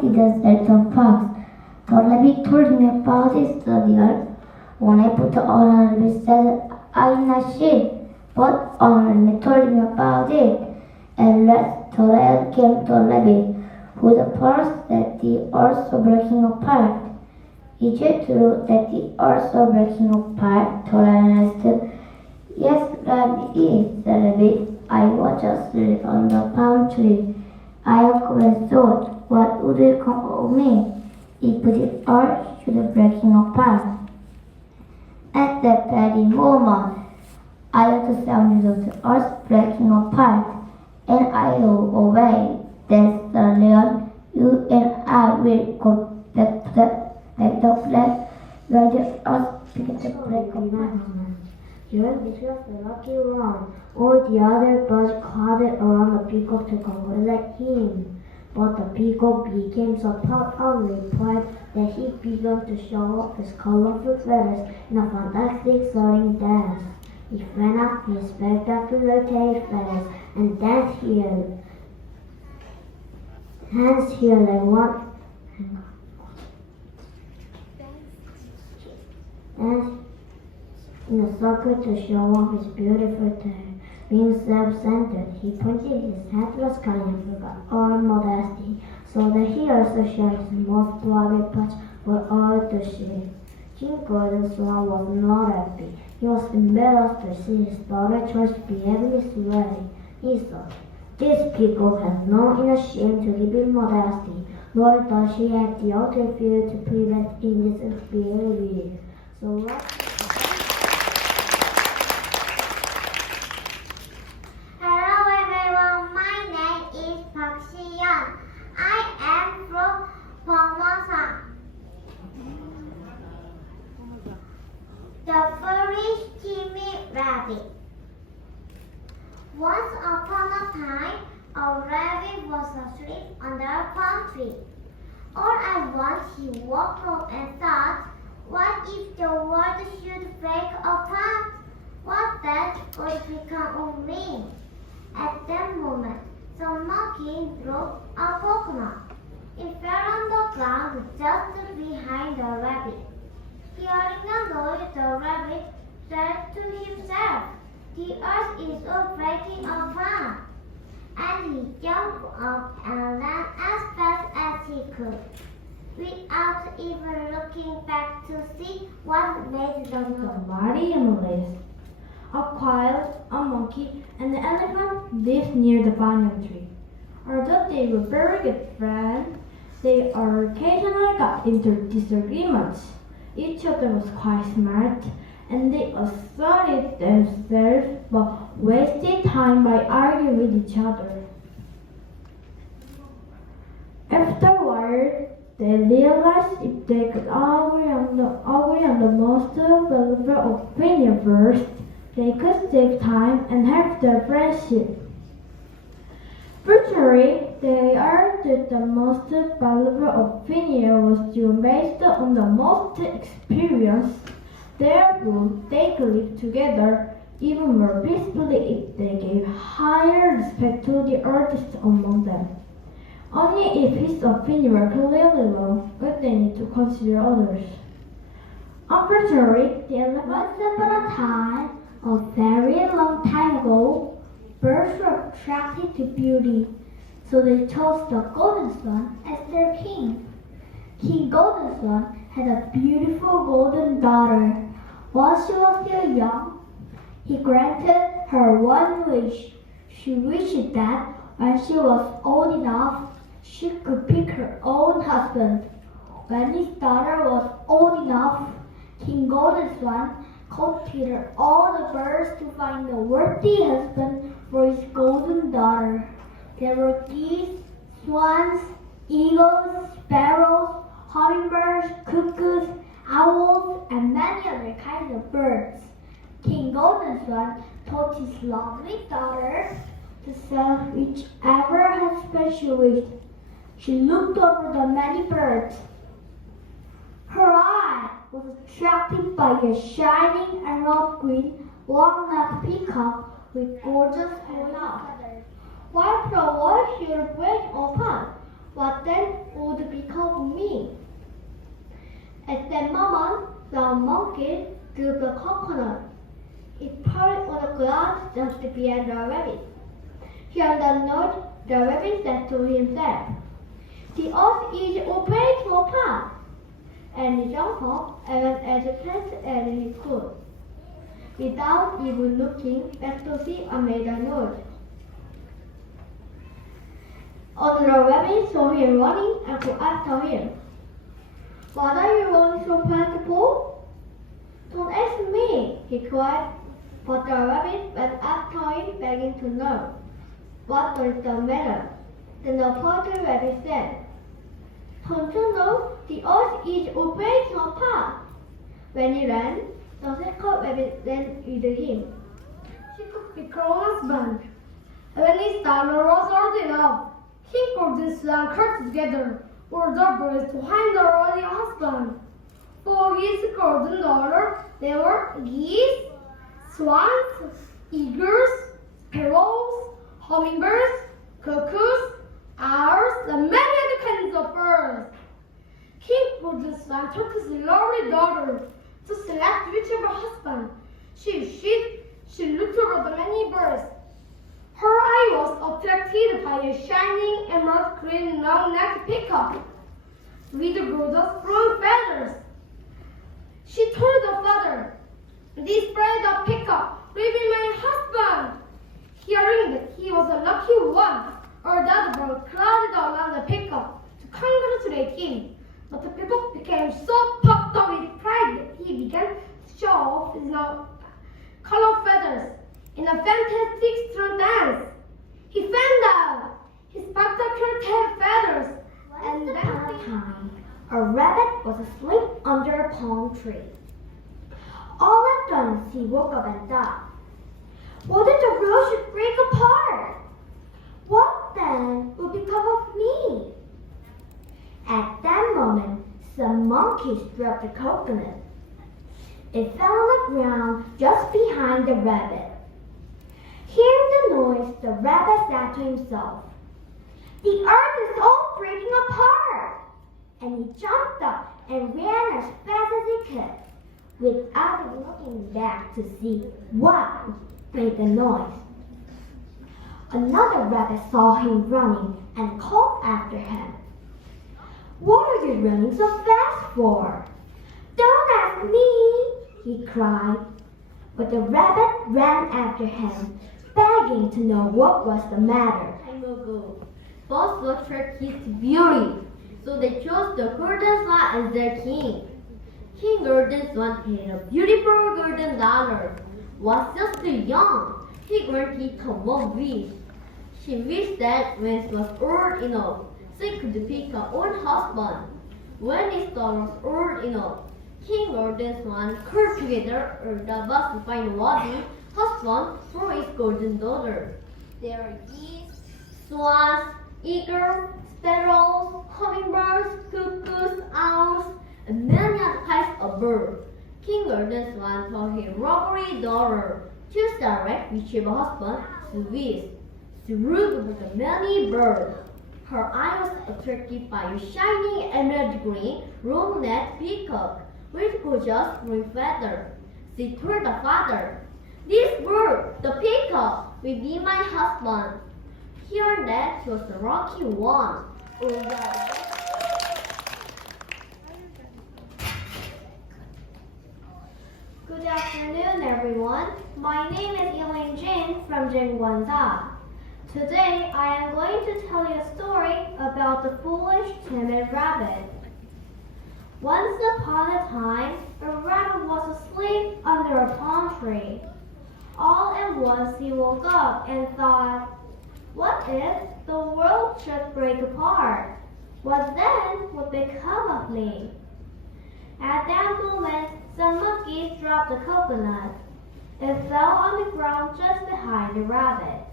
didn't sell some fox. The rabbit told me about it earlier. When I put on a rabbit said, I'm not sheep, but only told me about it. At last, the lion came to the rabbit, who the first that the earth was breaking apart. Is it true that the earth was breaking apart? The lion asked. Yes, that is, the rabbit. I was asleep on the palm tree. I often thought, what would come of me if the earth should breaking apart? At that very moment, I heard the sound of the earth breaking apart, and I rode away. That's the lion. You and I will go back to the place where the earth began to break apart. During this was the lucky one. All the other birds gathered around the peacock to congratulate him. But the peacock became so puffed up with pride that he began to show off his colorful feathers in a fantastic soaring dance. He ran up his spectacular tail feathers and danced here. Hands here like one. Danced in a circle to show off his beautiful tail. Being self-centered, he pointed his head to the sky and forgot all modesty, so that he also showed his most private parts for all to see. King Golden Swan was not happy. He was embarrassed to see his daughter Choice behaving this way. He thought, this peacock has no inner shame to live in modesty, nor does she have the outer fear to prevent indecent behavior. So The foolish timid rabbit. Once upon a time, a rabbit was asleep under a palm tree. All at once he woke up and thought, what if the world should break apart? What then would become of me? At that moment, some monkey dropped a coconut. It fell on the ground just behind the rabbit. Hearing the noise, the rabbit said to himself, the earth is all breaking apart. And he jumped up and ran as fast as he could, without even looking back to see what made the mighty animals. A quail, a monkey, and an elephant lived near the banyan tree. Although they were very good friends, they occasionally got into disagreements. Each of them was quite smart, and they asserted themselves but wasted time by arguing with each other. After a while, they realized if they could agree on the most valuable opinion first, they could save time and have their friendship. Virtually, they argued that the most valuable opinion was to be based on the most experience. Therefore, they could live together even more peacefully if they gave higher respect to the eldest among them. Only if his opinion were clearly wrong would they need to consider others. Unfortunately, once upon a time, a very long time ago, birds were attracted to beauty, so they chose the Golden Swan as their king. King Golden Swan had a beautiful golden daughter. While she was still young, he granted her one wish. She wished that when she was old enough, she could pick her own husband. When his daughter was old enough, King Golden Swan considered all the birds to find a worthy husband for his golden daughter. There were geese, swans, eagles, sparrows, hummingbirds, cuckoos, owls, and many other kinds of birds. King Golden Swan taught his lovely daughter to select whichever husband she wished. She looked over the many birds. Her eye was attracted by a shining emerald green long-necked peacock with gorgeous feathers. Why for a while she would break apart? what then would become of me? At that moment, the monkey drew the coconut. It perched on the ground just behind the rabbit. Hearing the noise, the rabbit said to himself, "The earth is open to a path." And he jumped up and went as fast as he could, without even looking back to see what made the noise. Another rabbit saw him running and called after him. "What are you running so fast for?" "Don't ask me," he cried. But the rabbit went after him, begging to know what was the matter. Then the poor rabbit said, "Don't you know the earth is open to a path?" When he ran, the second rabbit ran with him. He could become a husband. When his time was old enough, he could and cut together all the birds to find a worthy husband. For his golden daughter, there were geese, swans, eagles, sparrows, hummingbirds, cuckoos, owls, and many other kinds of birds. King Buddhist took his lovely daughter to select whichever husband she wished. She looked over the many birds. Her eye was attracted by a shining emerald green long-necked peacock with golden strong feathers. She told her father, "This bird of peacock will be my husband." Hearing that he was a lucky one, all the other birds crowded around the peacock to congratulate him. But the peacock became so puffed up with pride that he began to show off his colorful feathers in a fantastic strong dance. He fanned out his spectacular tail feathers, and Once then upon a time, a rabbit was asleep under a palm tree. All at once, he woke up and thought, "What if the world should break apart? What then would become of me?" At that moment, some monkeys dropped a coconut. It fell on the ground just behind the rabbit. Hearing the noise, the rabbit said to himself, "The earth is all breaking apart!" And he jumped up and ran as fast as he could, without looking back to see what made the noise. Another rabbit saw him running and called after him, "What are you running so fast for?" "Don't ask me," he cried. But the rabbit ran after him, begging to know what was the matter. Time ago, both were attracted to beauty, so they chose the golden swan as their king. King Golden Swan had a beautiful golden daughter. Was just too young. He granted her one wish. She wished that when she was old enough, she could pick her own husband. When his daughter was old enough, King Golden Swan called together all the birds to find a worthy husband for his golden daughter. There were geese, swans, eagles, sparrows, hummingbirds, cuckoos, owls, and many other kinds of birds. King Golden Swan told his lovely daughter to select whichever husband she wished. She looked over the many birds. Her eye was attracted by a shining emerald green long-necked peacock with gorgeous green feathers. She told the father, "This bird, the peacock, will be my husband." Hearing that she was the lucky one. Good afternoon, everyone. My name is Elaine Jin from Jingguanza. Today, I am going to tell you a story about the foolish, timid rabbit. Once upon a time, a rabbit was asleep under a palm tree. All at once, he woke up and thought, "What if the world should break apart? What then would become of me?" At that moment, some monkeys dropped a coconut. It fell on the ground just behind the rabbit.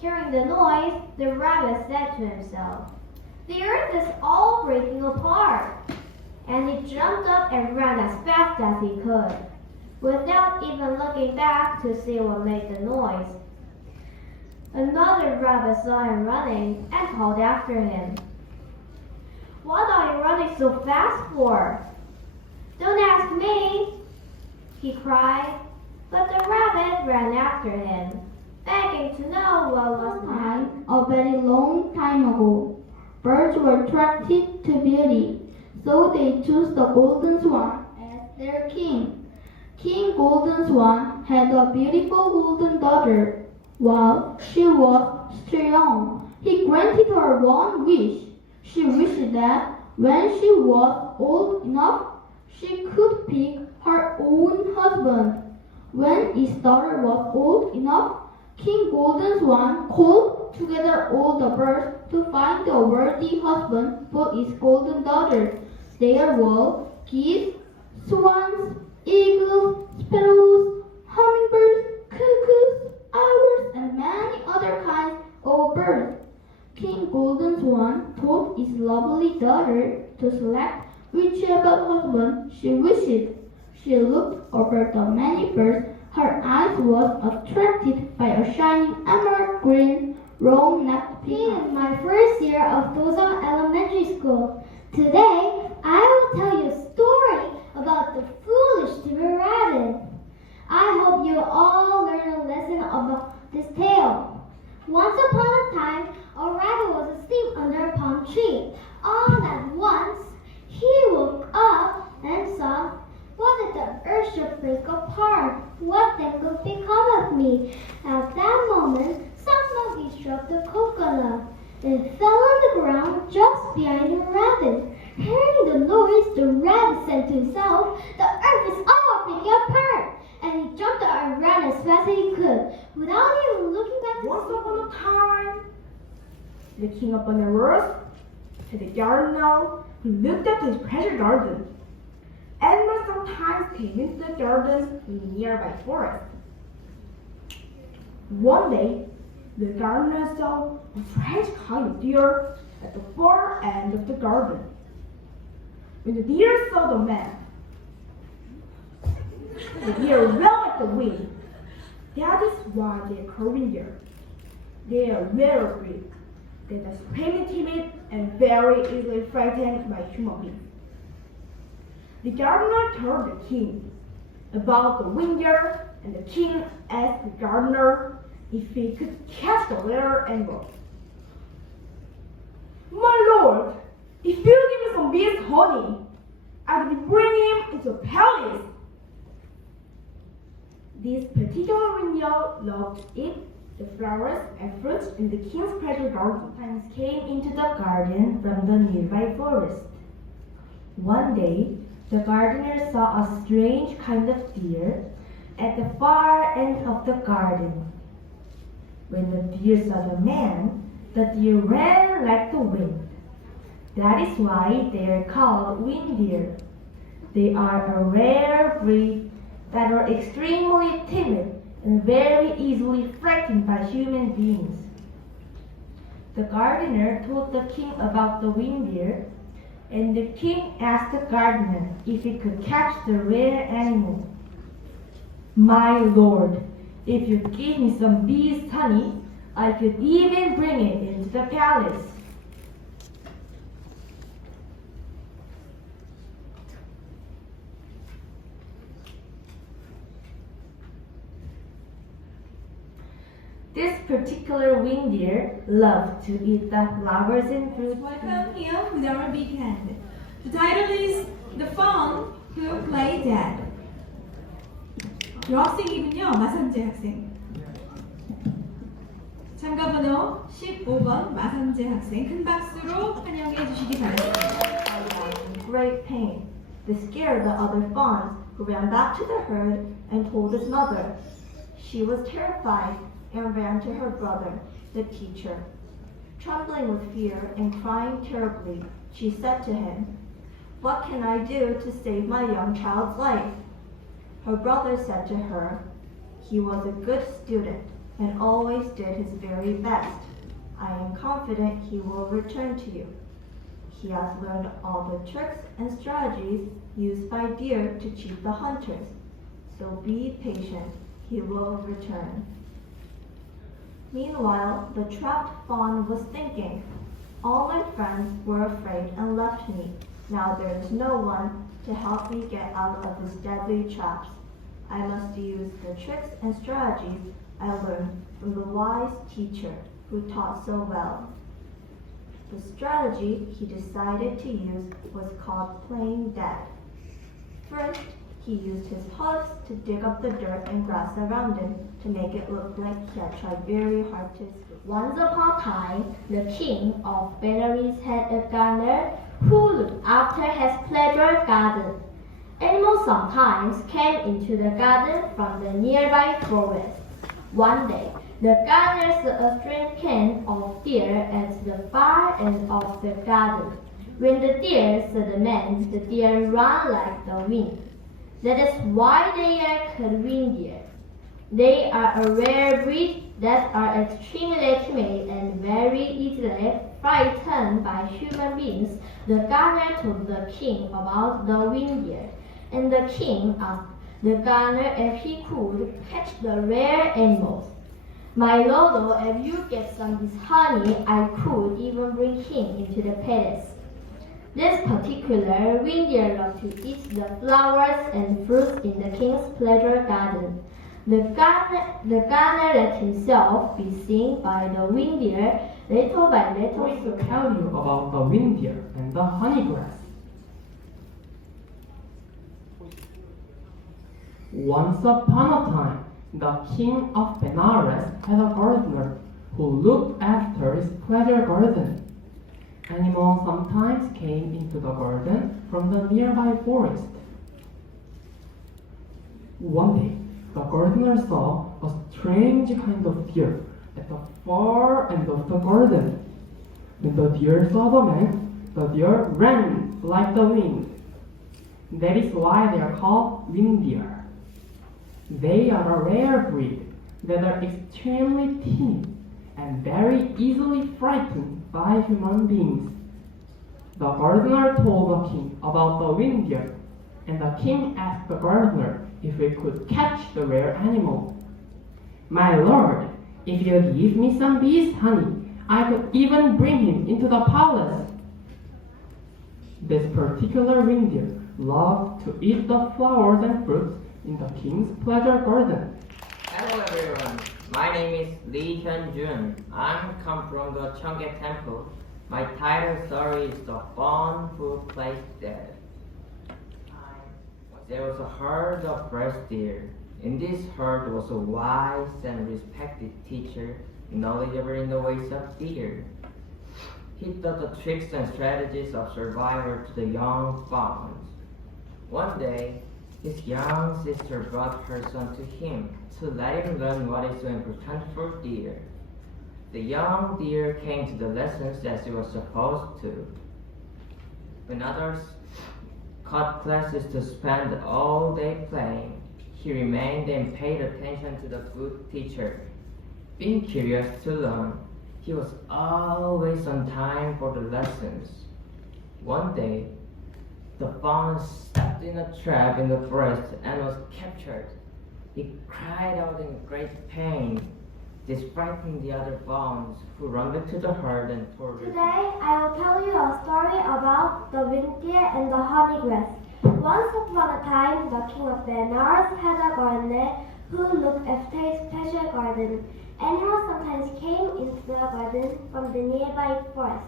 Hearing the noise, the rabbit said to himself, "The earth is all breaking apart." And he jumped up and ran as fast as he could, without even looking back to see what made the noise. Another rabbit saw him running and called after him, running so fast for? Don't ask me, he cried. But the rabbit ran after him, begging to know what was behind. A very long time ago, birds were attracted to beauty, so they chose the golden swan as their king. King Golden Swan had a beautiful golden daughter. While she was still young, he granted her one wish. She wished that when she was old enough, she could pick her own husband. When his daughter was old enough, King Golden Swan called together all the birds to find a worthy husband for his golden daughter. There were geese, swans, eagles, sparrows, hummingbirds, cuckoos, owls, and many other kinds of birds. King Golden Swan told his lovely daughter to select whichever husband she wished. She looked over the many birds. Her eyes was attracted by a shining emerald green long-necked peacock. In my first year of Dozang Elementary School, today I will tell you a story about the foolish timid rabbit. I hope you all learn a lesson about this tale. Once upon a time, a rabbit was asleep under a palm tree. All at once, he woke up and saw, what if the earth should break apart? What then could become of me? At that moment, some monkeys dropped a coconut. It fell on the ground just behind the rabbit. Hearing the noise, the rabbit said to himself, the earth is all breaking apart. And he jumped out and ran as fast as he could, without even looking back. Once upon a time, the king upon the earth had a gardener who looked after his precious garden. Animals sometimes came into the garden in the nearby forest. One day, the gardener saw a strange kind of deer at the far end of the garden. When the deer saw the man, the deer ran like the wind. That is why they are called deer. They are very brave. They are extremely timid and very easily frightened by human beings. The gardener told the king about the reindeer, and the king asked the gardener if he could catch the little animal. My lord, if you give me some bees honey, I will bring him into a palace. This particular reindeer loved to eat the flowers and fruits in the king's precious garden. Sometimes came into the garden from the nearby forest. One day, the gardener saw a strange kind of deer at the far end of the garden. When the deer saw the man, the deer ran like the wind. That is why they are called reindeer. They are a rare breed that are extremely timid and very easily frightened by human beings. The gardener told the king about the reindeer, and the king asked the gardener if he could catch the rare animal. My lord, if you give me some bees' honey, I could even bring it into the palace. This particular reindeer loved to eat the flowers and fruits. Welcome here with our big hand. The title is The Fawn Who Played Dead. 여학생이군요. 마선재 학생. 참가번호 15번 마선재 학생. 큰 박수로 환영해 주시기 바랍니다. In great pain, they scared the other fawns, who ran back to the herd and told his mother. She was terrified and ran to her brother, the teacher. Trembling with fear and crying terribly, she said to him, "What can I do to save my young child's life?" Her brother said to her, "He was a good student and always did his very best. I am confident he will return to you. He has learned all the tricks and strategies used by deer to cheat the hunters. So be patient, he will return." Meanwhile, the trapped fawn was thinking, "All my friends were afraid and left me. Now there is no one to help me get out of his deadly traps. I must use the tricks and strategies I learned from the wise teacher who taught so well. The strategy he decided to use was called playing dead. First, he used his hooves to dig up the dirt and grass around him to make it look like he had tried very hard to escape. Once upon a time, the king of Benares had a gardener who looked after his pleasure garden. Animals sometimes came into the garden from the nearby forest. One day, the gardener saw a strange kind of deer at the far end of the garden. When the deer saw the man, the deer ran like the wind. That is why they are called reindeer. They are a rare breed that are extremely timid and very easily frightened by human beings. The gardener told the king about the reindeer, and the king asked the gardener if he could catch the rare animals. My lord, if you get some of this honey, I could even bring him into the palace. This particular reindeer loved to eat the flowers and fruits in the king's pleasure garden. The gardener let himself be seen by the reindeer. Little by little, I'm going to tell you about the reindeer and the honey grass. Once upon a time, the king of Benares had a gardener who looked after his pleasure garden. Animals sometimes came into the garden from the nearby forest. One day, the gardener saw a strange kind of deer at the far end of the garden. When the deer saw the man, the deer ran like the wind. That is why they are called reindeer. They are a rare breed that are extremely timid and very easily frightened by human beings. The gardener told the king about the reindeer, and the king asked the gardener if he could catch the rare animal. My lord, if you give me some bees' honey, I could even bring him into the palace. This particular reindeer loved to eat the flowers and fruits in the king's pleasure garden. Hello everyone, my name is Lee Hyun-jun. I come from the Cheonggae Temple. My title story is The Fawn Who Plays Dead. There was a herd of breast deer. In this herd was a wise and respected teacher, knowledgeable in the ways of deer. He taught the tricks and strategies of survival to the young fawns. One day, his young sister brought her son to him to let him learn what is so important for deer. The young deer came to the lessons as he was supposed to. When others cut classes to spend all day playing, he remained and paid attention to the good teacher. Being curious to learn, he was always on time for the lessons. One day, the fawn stepped in a trap in the forest and was captured. He cried out in great pain. This frightened the other fawns, who ran back to the herd and told her. Today, I will tell you a story about the reindeer and the honey grass. Once upon a time, the king of Benares had a gardener who looked after his pleasure garden. Animals sometimes came into the garden from the nearby forest.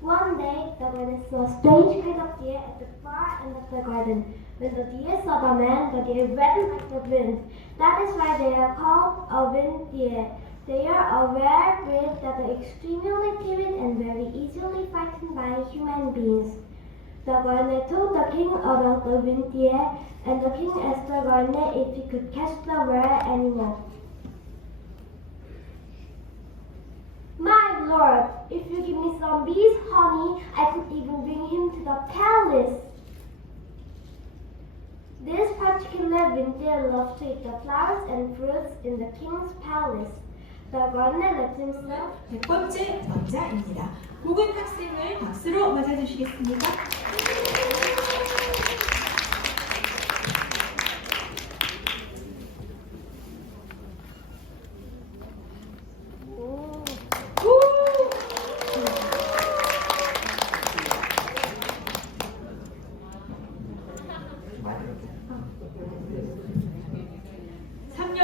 One day, the gardener saw a strange kind of deer at the far end of the garden. When the deer saw the man, the deer ran like the wind. That is why they are called a reindeer. They are a rare breed that are extremely timid and very easily frightened by human beings. The gardener told the king about the reindeer, and the king asked the gardener if he could catch the rare animal. My lord, if you give me some bees' honey, I could even bring him to the palace. This particular reindeer loves to eat the flowers and fruits in the king's palace. The gardener let himself. 100번째 남자입니다. 국은 학생을 박수로 맞아주시겠습니까?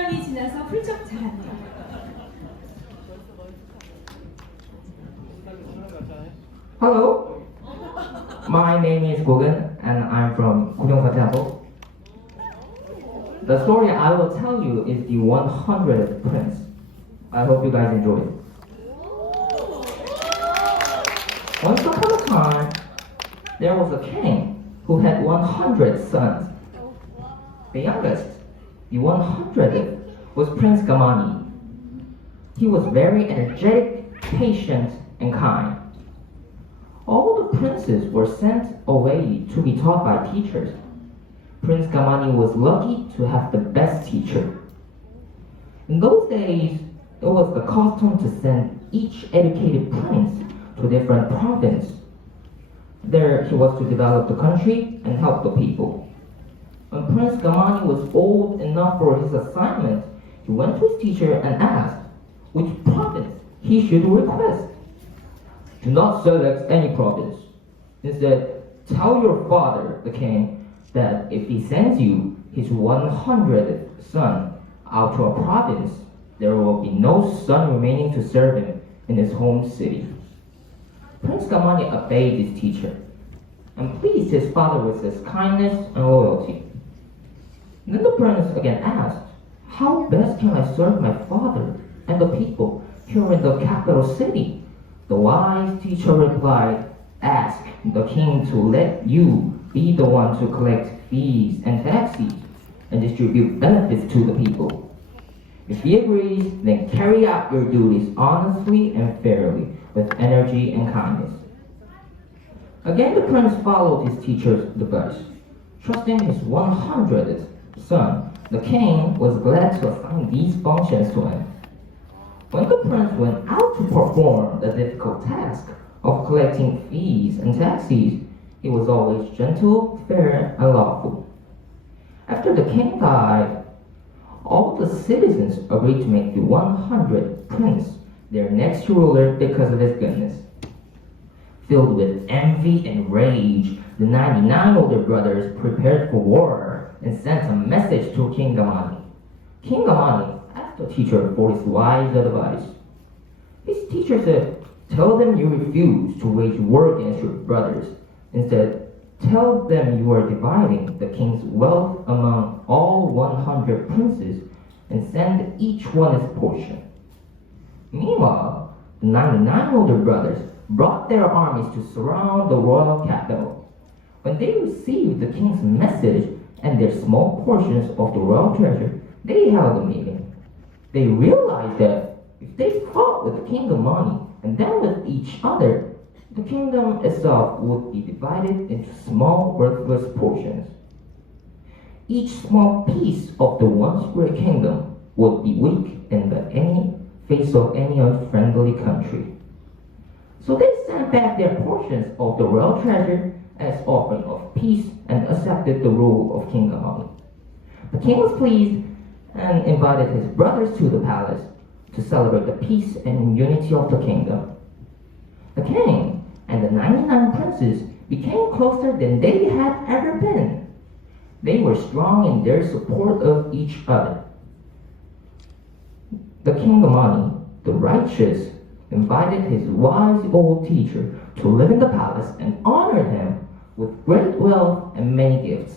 2년이 지나서 훌쩍 자랐다. Hello, my name is Gogan and I'm from Gyeongga Temple. The story I will tell you is the 100th Prince. I hope you guys enjoy it. Once upon a time, there was a king who had 100 sons. The youngest, the 100th, was Prince Gamani. He was very energetic, patient, and kind. All the princes were sent away to be taught by teachers. Prince Gamani was lucky to have the best teacher. In those days, it was the custom to send each educated prince to a different province. There he was to develop the country and help the people. When Prince Gamani was old enough for his assignment, he went to his teacher and asked which province he should request. Do not select any province. Instead, tell your father, the king, that if he sends you his 100th son out to a province, there will be no son remaining to serve him in his home city. Prince Gamani obeyed his teacher and pleased his father with his kindness and loyalty. Then the prince again asked, how best can I serve my father and the people here in the capital city? The wise teacher replied, ask the king to let you be the one to collect fees and taxes and distribute benefits to the people. If he agrees, then carry out your duties honestly and fairly with energy and kindness. Again, the prince followed his teacher's advice. Trusting his 100th son, the king was glad to assign these functions to him. When the prince went out to perform the difficult task of collecting fees and taxes, he was always gentle, fair, and lawful. After the king died, all the citizens agreed to make the 100th prince their next ruler because of his goodness. Filled with envy and rage, the 99 older brothers prepared for war and sent a message to King Gamani. King Gamani asked the teacher for his wise advice. His teacher said, tell them you refuse to wage war against your brothers. Instead, tell them you are dividing the king's wealth among all 100 princes and send each one his portion. Meanwhile, the 99 older brothers brought their armies to surround the royal capital. When they received the king's message and their small portions of the royal treasure, they held a meeting. They realized that if they fought with King Gamani and then with each other, the kingdom itself would be divided into small, worthless portions. Each small piece of the once great kingdom would be weak in the face of any unfriendly country. So they sent back their portions of the royal treasure as offering of peace and accepted the rule of King Gamani. The king was pleased and invited his brothers to the palace to celebrate the peace and unity of the kingdom. The king and the 99 princes became closer than they had ever been. They were strong in their support of each other. The King Gamani, the righteous, invited his wise old teacher to live in the palace and honored him with great wealth and many gifts.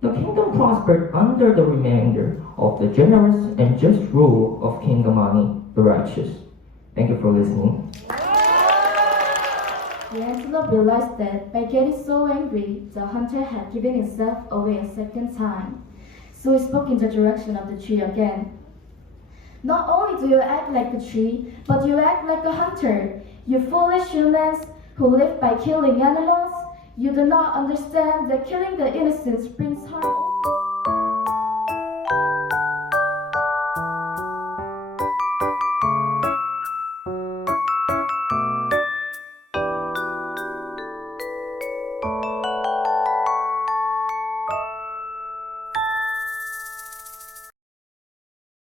The kingdom prospered under the remainder of the generous and just rule of King Gamani, the righteous. Thank you for listening. The antelope realized that by getting so angry, the hunter had given himself away a second time. So he spoke in the direction of the tree again. Not only do you act like the tree, but you act like a hunter. You foolish humans who live by killing animals. You do not understand that killing the innocents brings harm.